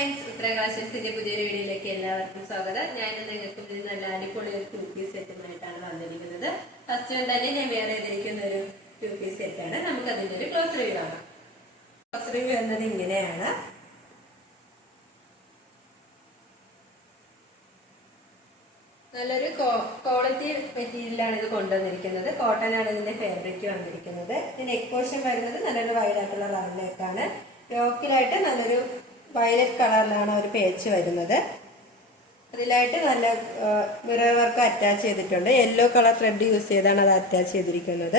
Friends, ഉത്തര കളക്ഷൻസിന്റെ പുതിയൊരു വീഡിയോയിലേക്ക് എല്ലാവർക്കും സ്വാഗതം. ഞാൻ നിങ്ങൾക്ക് മുന്നിൽ നല്ല അടിപൊളി ഒരു 2 പീസ് സെറ്റുമായിട്ടാണ് വന്നിരിക്കുന്നത്. ഫസ്റ്റ് തന്നെ ഞാൻ വേറെ ചെയ്തിരിക്കുന്ന ഒരു 2 പീസ് സെറ്റാണ്. നമുക്ക് അതിന്റെ ഒരു ക്ലോസ് റിവ്യൂ കാണാം. ക്ലോസ് റിവ്യൂ എന്നത് ഇങ്ങനെയാണ്. നല്ലൊരു ക്വാളിറ്റി മെറ്റീരിയലാണ് ഇത് കൊണ്ടുവന്നിരിക്കുന്നത്. കോട്ടൺ ആണ് ഇതിന്റെ ഫാബ്രിക് വന്നിരിക്കുന്നത്. ഇതിന്റെ നെക്ക് പോർഷൻ വരുന്നത് നല്ലൊരു വൈഡ് ആയിട്ടുള്ള റൗണ്ട് നെക്കാണ്. യോക്കിലായിട്ട് നല്ലൊരു വയലറ്റ് കളറിലാണ് ഒരു പേച്ച് വരുന്നത്. അതിലായിട്ട് നല്ല മിറർ വർക്ക് അറ്റാച്ച് ചെയ്തിട്ടുണ്ട്. യെല്ലോ കളർ ത്രെഡ് യൂസ് ചെയ്താണ് അത് അറ്റാച്ച് ചെയ്തിരിക്കുന്നത്.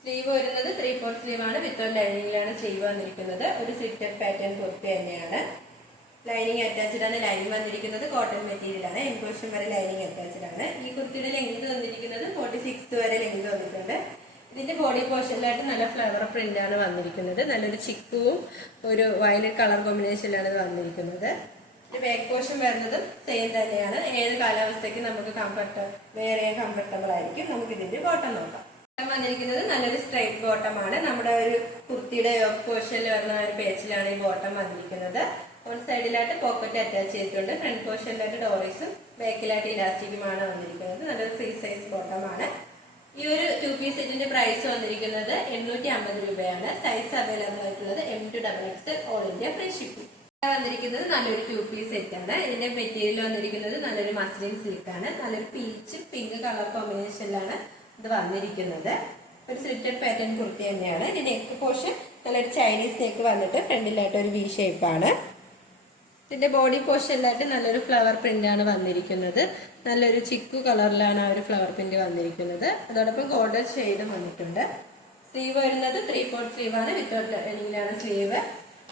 സ്ലീവ് വരുന്നത് 3/4 സ്ലീവാണ്. വിത്തൗട്ട് ലൈനിങ്ങിലാണ് സ്ലീവ് വന്നിരിക്കുന്നത്. ഒരു സ്ലിറ്റഡ് പാറ്റേൺ കുർത്തി തന്നെയാണ്. ലൈനിങ് അറ്റാച്ച്ഡ് ആണ്. ലൈനിങ് വന്നിരിക്കുന്നത് കോട്ടൺ മെറ്റീരിയലാണ്. എംപോർഷൻ വരെ ലൈനിങ് അറ്റാച്ച്ഡ് ആണ്. ഈ കുർത്തിയുടെ ലെങ്ത് വന്നിരിക്കുന്നത് 46 വരെ ലെങ്ത് വന്നിട്ടുണ്ട്. ഇതിന്റെ ബോഡി പോർഷനിലായിട്ട് നല്ല ഫ്ലവർ പ്രിന്റ് ആണ് വന്നിരിക്കുന്നത്. നല്ലൊരു ചിക്കുവും ഒരു വയലറ്റ് കളർ കോമ്പിനേഷനിലാണ് ഇത് വന്നിരിക്കുന്നത്. ബാക്ക് പോർഷൻ വരുന്നതും സെയിം തന്നെയാണ്. ഏത് കാലാവസ്ഥയ്ക്ക് നമുക്ക് വേറെ കംഫർട്ടബിൾ ആയിരിക്കും. നമുക്ക് ഇതിന്റെ ബോട്ടം നോക്കാം. വന്നിരിക്കുന്നത് നല്ലൊരു സ്ട്രൈറ്റ് ബോട്ടം ആണ്. നമ്മുടെ ഒരു കുർത്തിയുടെ പോർഷനിൽ വരുന്ന ഒരു പേച്ചിലാണ് ഈ ബോട്ടം വന്നിരിക്കുന്നത്. ഒരു സൈഡിലായിട്ട് പോക്കറ്റ് അറ്റാച്ച് ചെയ്തിട്ടുണ്ട്. ഫ്രണ്ട് പോർഷനിലായിട്ട് ഡോറീസും ബാക്കിലായിട്ട് ഇലാസ്റ്റിക്കുമാണ് വന്നിരിക്കുന്നത്. നല്ലൊരു ഫ്രീ സൈസ് ബോട്ടമാണ്. ഈ ഒരു 2 പീസ് സെറ്റിന്റെ പ്രൈസ് വന്നിരിക്കുന്നത് 850 രൂപയാണ്. സൈസ് അവൈലബിൾ ആയിട്ടുള്ളത് M2XXL all India free shipping. വന്നിരിക്കുന്നത് നല്ലൊരു 2 പീസ് സെറ്റ് ആണ്. ഇതിന്റെ മെറ്റീരിയൽ വന്നിരിക്കുന്നത് നല്ലൊരു മസ്ലിൻ സിൽക്കാണ്. നല്ലൊരു പീച്ച് പിങ്ക് കളർ കോമ്പിനേഷനിലാണ് ഇത് വന്നിരിക്കുന്നത്. ഒരു സ്ലിറ്റഡ് പാറ്റേൺ കുർത്തി തന്നെയാണ്. ഇതിന്റെ നെക്ക് പോർഷൻ നല്ലൊരു ചൈനീസ് നെക്ക് വന്നിട്ട് ഫ്രണ്ടിലായിട്ട് ഒരു വി ഷേപ്പാണ്. ഇതിന്റെ ബോഡി പോർഷനിലായിട്ട് നല്ലൊരു ഫ്ലവർ പ്രിന്റ് ആണ് വന്നിരിക്കുന്നത്. നല്ലൊരു ചിക്കു കളറിലാണ് ആ ഒരു ഫ്ലവർ പ്രിന്റ് വന്നിരിക്കുന്നത്. അതോടൊപ്പം ഗോൾഡൻ ഷെയ്ഡും വന്നിട്ടുണ്ട്. സ്ലീവ് വരുന്നത് 3/4 സ്ലീവാണ്. വിത്തൗട്ട് ലൈനിങ്ങിലാണ് സ്ലീവ്.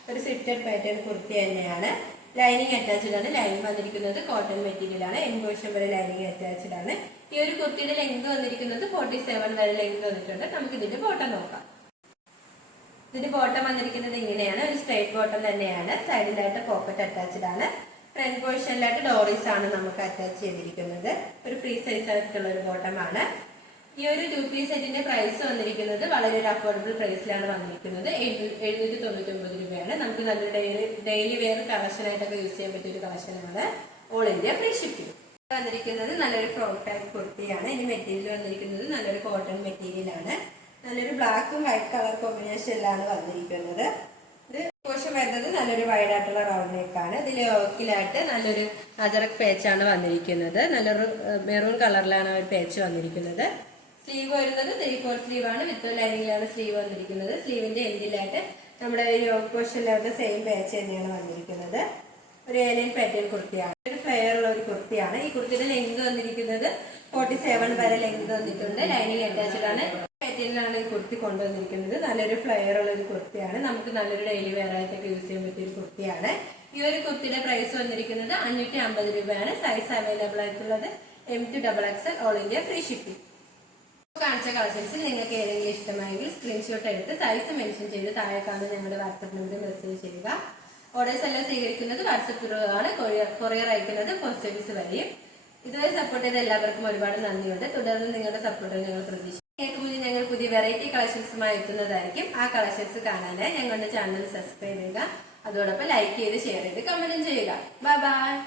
ഒരു സ്ലിറ്റഡ് പാറ്റേൺ കുർത്തി തന്നെയാണ്. ലൈനിങ് അറ്റാച്ച്ഡ് ആണ്. ലൈനിങ് വന്നിരിക്കുന്നത് കോട്ടൺ മെറ്റീരിയൽ ആണ്. എംബോഷൻ വരെ ലൈനിങ് അറ്റാച്ച്ഡ് ആണ്. ഈ ഒരു കുർത്തിയുടെ ലെങ്ത് വന്നിരിക്കുന്നത് 47 വരെ ലെങ്ത് വന്നിട്ടുണ്ട്. നമുക്ക് ഇതിന്റെ ബോട്ടം നോക്കാം. ഇതിന്റെ ബോട്ടം വന്നിരിക്കുന്നത് ഇങ്ങനെയാണ്. ഒരു സ്ട്രൈറ്റ് ബോട്ടം തന്നെയാണ്. സൈഡിലായിട്ട് പോക്കറ്റ് അറ്റാച്ച്ഡ് ആണ്. ഫ്രണ്ട് പോർഷനിലായിട്ട് ഡോറീസ് ആണ് നമുക്ക് അറ്റാച്ച് ചെയ്തിരിക്കുന്നത്. ഒരു ഫ്രീ സൈസ് ആയിട്ടുള്ള ഒരു ബോട്ടമാണ്. ഈ ഒരു 2 പീസ് സെറ്റിന്റെ പ്രൈസ് വന്നിരിക്കുന്നത് വളരെ ഒരു അഫോർഡബിൾ പ്രൈസിലാണ് വന്നിരിക്കുന്നത്. 799 രൂപയാണ്. നമുക്ക് നല്ലൊരു ഡെയിലി വെയർ കളക്ഷൻ ആയിട്ടൊക്കെ യൂസ് ചെയ്യാൻ പറ്റിയ ഒരു കളക്ഷനാണ്. All India free shipping. വന്നിരിക്കുന്നത് നല്ലൊരു ഫ്രോക്ക് ടൈപ്പ് കുർത്തിയാണ്. ഇതിന് മെറ്റീരിയൽ വന്നിരിക്കുന്നത് നല്ലൊരു കോട്ടൺ മെറ്റീരിയൽ ആണ്. നല്ലൊരു ബ്ലാക്കും വൈറ്റ് കളർ കോമ്പിനേഷനിലാണ് വന്നിരിക്കുന്നത്. ഇത് പോർഷൻ വരുന്നത് നല്ലൊരു വൈഡ് ആയിട്ടുള്ള റൗണ്ട് നെക്കാണ്. ഇതിൽ യോക്കിലായിട്ട് നല്ലൊരു അജറക് പേച്ചാണ് വന്നിരിക്കുന്നത്. നല്ലൊരു മെറൂൺ കളറിലാണ് ഒരു പേച്ച് വന്നിരിക്കുന്നത്. സ്ലീവ് വരുന്നത് 3/4 സ്ലീവാണ്. വിത്തൗട്ട് ലൈനിങ്ങിലാണ് സ്ലീവ് വന്നിരിക്കുന്നത്. സ്ലീവിന്റെ എൻഡിലായിട്ട് നമ്മുടെ ഒരു യോക്ക് പോർഷനിലായിട്ട് സെയിം പേച്ച് തന്നെയാണ് വന്നിരിക്കുന്നത്. ഒരു ഏലിയൻ പാറ്റേൺ കുർത്തിയാണ്. ഒരു ഫ്ലെയർ ഉള്ള ഒരു കുർത്തിയാണ്. ഈ കുർത്തിയുടെ ലെങ്ത് വന്നിരിക്കുന്നത് 47 വരെ ലെങ്ത് വന്നിട്ടുണ്ട്. ലൈനിങ് അറ്റാച്ച്ഡ് ആണ്. പാറ്റേണിലാണ് ഈ കുർത്തി കൊണ്ടുവന്നിരിക്കുന്നത്. നല്ലൊരു ഫ്ലെയർ ഉള്ള ഒരു കുർത്തിയാണ്. നമുക്ക് നല്ലൊരു ഡെയിലി വെയർ ആയിട്ടൊക്കെ യൂസ് ചെയ്യാൻ പറ്റിയ ഒരു കുർത്തിയാണ്. ഈ ഒരു കുർത്തിയുടെ പ്രൈസ് വന്നിരിക്കുന്നത് 550 രൂപയാണ്. സൈസ് അവൈലബിൾ ആയിട്ടുള്ളത് M2XXL all India free shipping. കാണിച്ച കളക്ഷൻസിൽ നിങ്ങൾക്ക് ഏതെങ്കിലും ഇഷ്ടമായെങ്കിൽ സ്ക്രീൻഷോട്ട് എടുത്ത് സൈസ് മെൻഷൻ ചെയ്ത് താഴെ കാണുന്ന ഞങ്ങളുടെ വാട്സ്ആപ്പ് നമ്പറിൽ മെസ്സേജ് ചെയ്യുക. ഓർഡേഴ്സ് എല്ലാം സ്വീകരിക്കുന്നത് വാട്സ്ആപ്പ് ത്രൂവാണ്. കൊറിയർ അയക്കുന്നത് പോസ്റ്റ് ഓഫീസ് വഴിയും. ഇതുവരെ സപ്പോർട്ട് ചെയ്ത എല്ലാവർക്കും ഒരുപാട് നന്ദിയുണ്ട്. തുടർന്ന് നിങ്ങളുടെ സപ്പോർട്ട് ഞങ്ങൾ പ്രതീക്ഷിക്കുന്നു. ഞങ്ങൾ പുതിയ വെറൈറ്റി കളക്ഷൻസുമായി എത്തുന്നതായിരിക്കും. ആ കളക്ഷൻസ് കാണാനായി ഞങ്ങളുടെ ചാനൽ സബ്സ്ക്രൈബ് ചെയ്യുക. അതോടൊപ്പം ലൈക്ക് ചെയ്ത് ഷെയർ ചെയ്ത് കമന്റും ചെയ്യുക. Bye bye.